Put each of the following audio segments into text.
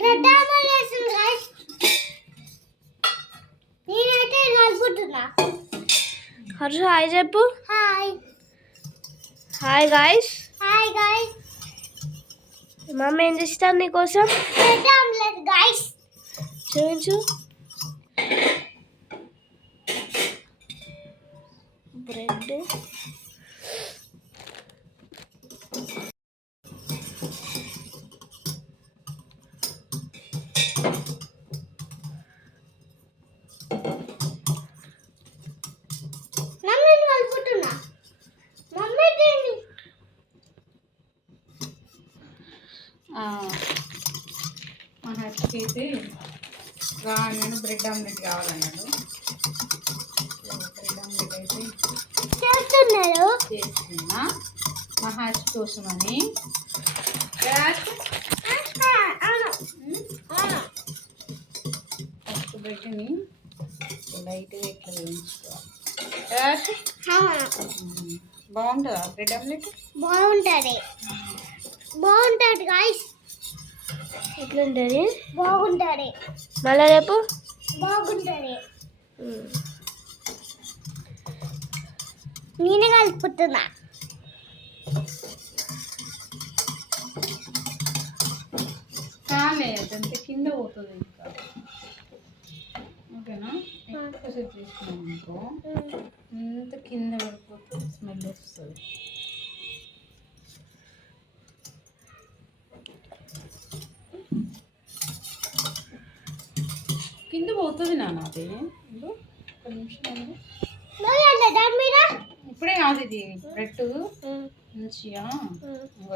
Bread omelette వేసింది guys. నేనైతే కలుపుతున్నా. Harsha hi చెప్పు. Hi hi guys. Hi guys. Mummy ఏం చేస్తాను నీకోసం? Bread omelette guys. చూపించు. బ్రెడ్ మమ్మీని కలుపుతున్నా. మమ్మీ తిని మా హస్బెండ్కి రాగానే బ్రెడ్ ఆమ్లెట్ కావాలన్నాడు. బ్రెడ్ ఆమ్లెట్ అయితే చేస్తున్నారు. చేస్తున్నా మా హస్ కోసమని. ఫస్ట్ బ్రెడ్ని లైట్గా ఇట్లా వేయించుకోవాలి. బాగుంటుందా బ్రెడ్ ఆమ్లెట్? బాగుంటది. బాగుంటది గైస్. ఎట్లుంటుంది? బాగుంటది. మళ్ళా రేపు బాగుంటది. నేనే కలుపుతున్నా. కాలే అదంతా కింద పోతుంది ఇంకా. ఓకేనా? ఎక్కువసేపు తీసుకున్నాం అనుకో అంత కింద పడిపోతే స్మెల్ వస్తుంది. కింద పోతుంది నాన్న. అది ఒక నిమిషం. ఇప్పుడే కాదు ఇది బ్రెడ్ మంచిగా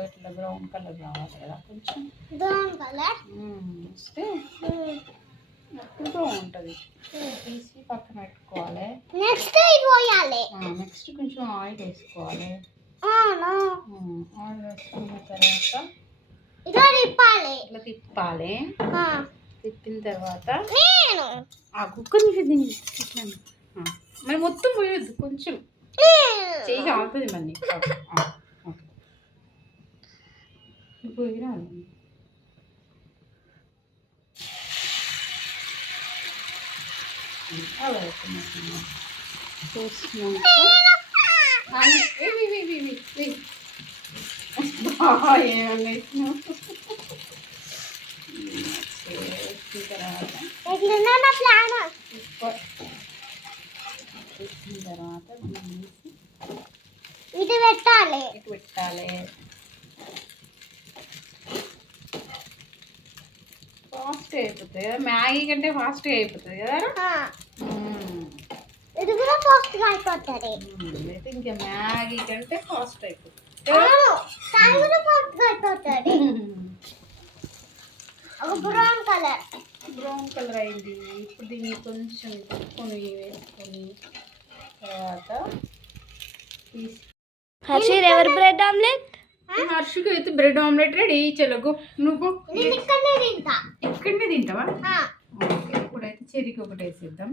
ఇట్లా బ్రౌన్ కలర్ రావాలి కదా కొంచెం. బ్రౌన్ కలర్ వస్తే అప్పుడు బాగుంటుంది. తీసి పక్కన పెట్టుకోవాలి. నెక్స్ట్ ఇది పోయాలి. నెక్స్ట్ కొంచెం ఆయిల్ వేసుకోవాలి. ఆయిల్ వేసుకున్న తర్వాత ఇట్లా తిప్పాలి. ఇట్లా తిప్పాలి. తిప్పిన తర్వాత నేను ఆ కుక్కర్ తిట్టాను. మరి మొత్తం పోయొద్దు, కొంచెం చెయ్యి ఆగుతుంది మళ్ళీ. పోయినా తర్వాత ఇది పెట్టాలి. ఇటు పెట్టాలి. ఫాస్ట్గా అయిపోతుంది కదా, మ్యాగీ కంటే ఫాస్ట్గా అయిపోతుంది కదా. ఇది కూడా ఫాస్ట్గా అయిపోతుంది. అయితే ఇంకా మ్యాగీ కంటే ఫాస్ట్ అయిపోతుంది. దాని కూడా ఫాస్ట్గా అయిపోతుంది. ఒక బ్రౌన్ కలర్. బ్రౌన్ కలర్ అయింది. ఇప్పుడు దీన్ని కొంచెం తిప్పుకొని వేసుకొని తర్వాత తీసి హర్షి ఎవరు బ్రెడ్ ఆమ్లెట్? హర్షుకి అయితే బ్రెడ్ ఆమ్లెట్ రెడీ. చెలగు నువ్వు ఇక్కడనే తింటా. ఇక్కడనే తింటావా? ఓకే, ఇప్పుడైతే చెరికి ఒకటి వేసేద్దాం.